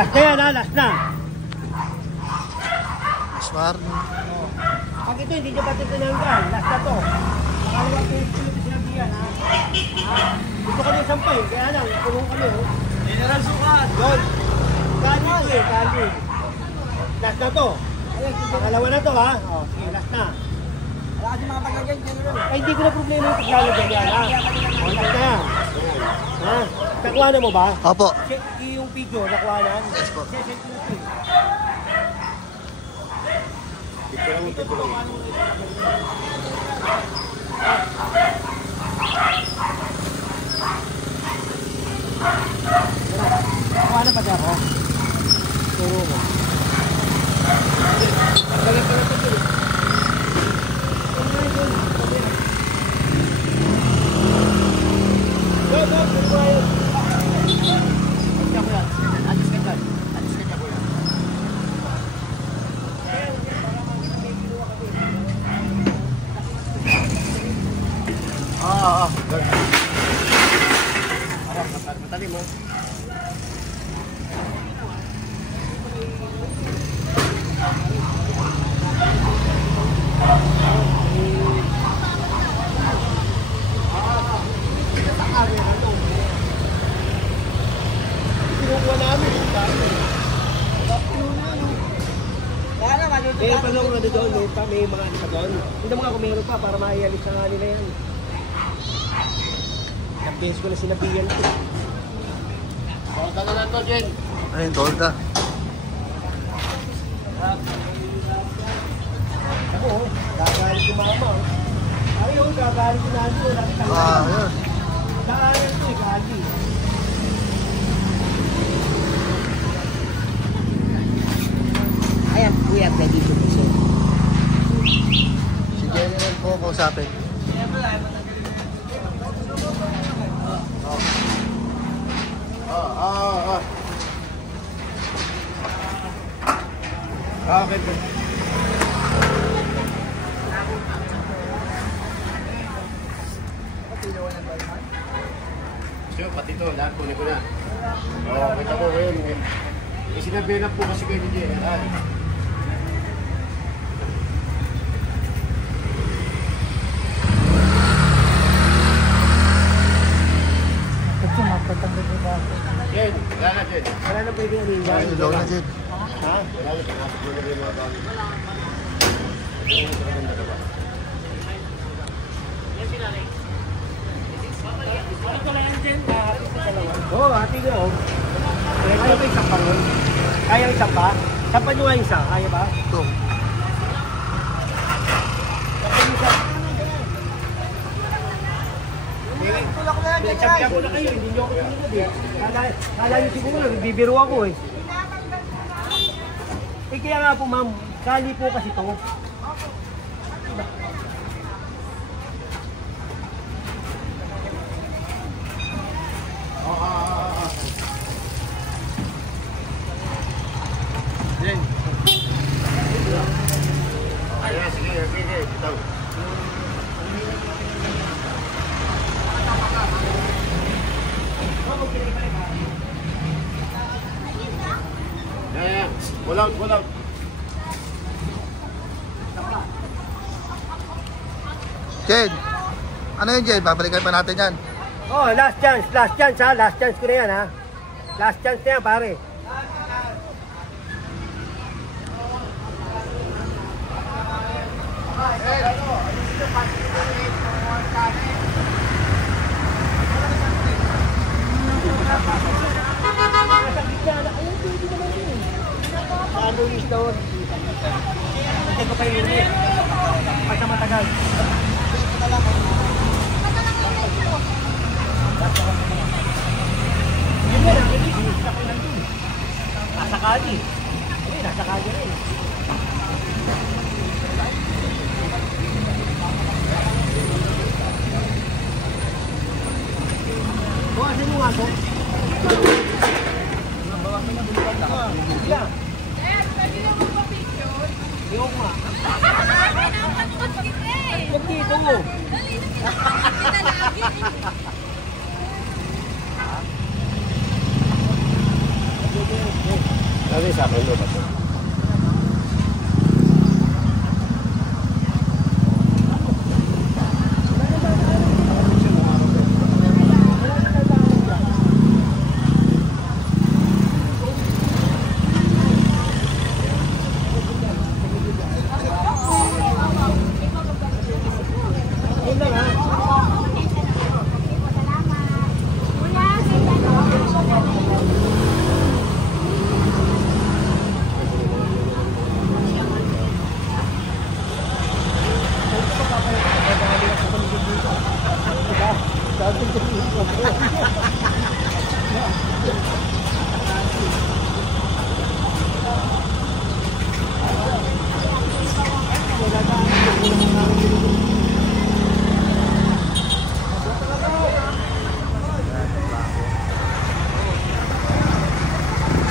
Last na yan ha, last na. Smart. Pag ito hindi nyo pati tinanggal, last na to. Makalawang ko yung sinabihan ha. Dito kami sampay, kaya lang, kulong kami oh. General Sukat! Doon. Kali ko eh, kali. Last na to. Pangalawa na to ha. O, sige, last na. Wala kasi mga paglagay, General. Ay, hindi ko na problema yung paglalagyan yan ha. O, last na yan. Ha? Nakuha na mo ba? Opo. Yung video, nakuha na? Yes po. Nakuha na pa siya ako? Turo mo. Matalim mo. Eh, paano kung ano doon, may mga ano doon? Hindi mo nga kung meron pa para maialis na nga nila yan. Nag-base ko na sinabihan ko. Tolda na lang to, Jen. Ayun, tolda. Ako, gagalit ko mga ma. Ayaw, gagalit ko na ito. Ayun. Gagalit ko eh, galit. Ayan, kuya, pwede ko po siya. Si General po kausapin. Okay. So, pati ito, lahat po ko na. Oo, kita po kayo. Sinabi na po kasi kayo ni General. Jen, wala na Jen. Wala na pwede yung ninja. Ayun, ilaw na dyan. Ha? Wala na, pinasok mo na rin mga tao. Oo, hati na oh. Kaya ba isang pa ron? Kaya isang pa? Sampan nyo nga isa, kaya ba? Ito. Champion ko na kayo, hindi nyo ako sinunod eh. Kala nyo siguro, bibiro ako eh. Eh kaya nga po ma'am, kali po kasi ito. Jen. Ayan, sige, sige. Ito. Ayan, walang. Jen, ano yun Jen? Babalikan pa natin yan. Oh, last chance ha, last chance ko na yan ha. Last chance na yan pare. Ano yung stone? Hindi ko pa yun eh. Pagka matagal. Yun na, nakikinis ako nandun. Nasa kali. Ayun, nasa kali rin. Bukasin mo nga po. Bawasan na bulikan lang. Yeah. Yung nga. Huwag dito mo. Dali. sa akin doon ako.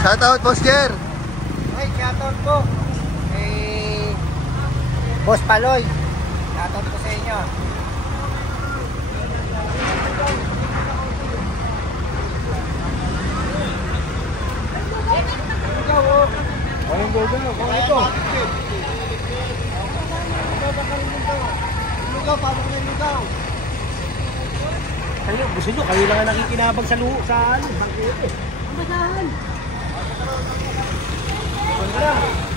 Shout out, Boss Jer. Ay, shoutout po. Boss Paloy. Shoutout po sa inyo. Ikaw, oh. Walang go daw. Okay po. Lugaw, paano ka ng lugaw? Kayo, gusto nyo, kayo lang ang nakikinabang sa luho, sa ano, bangkete. Ang basahan. Wala.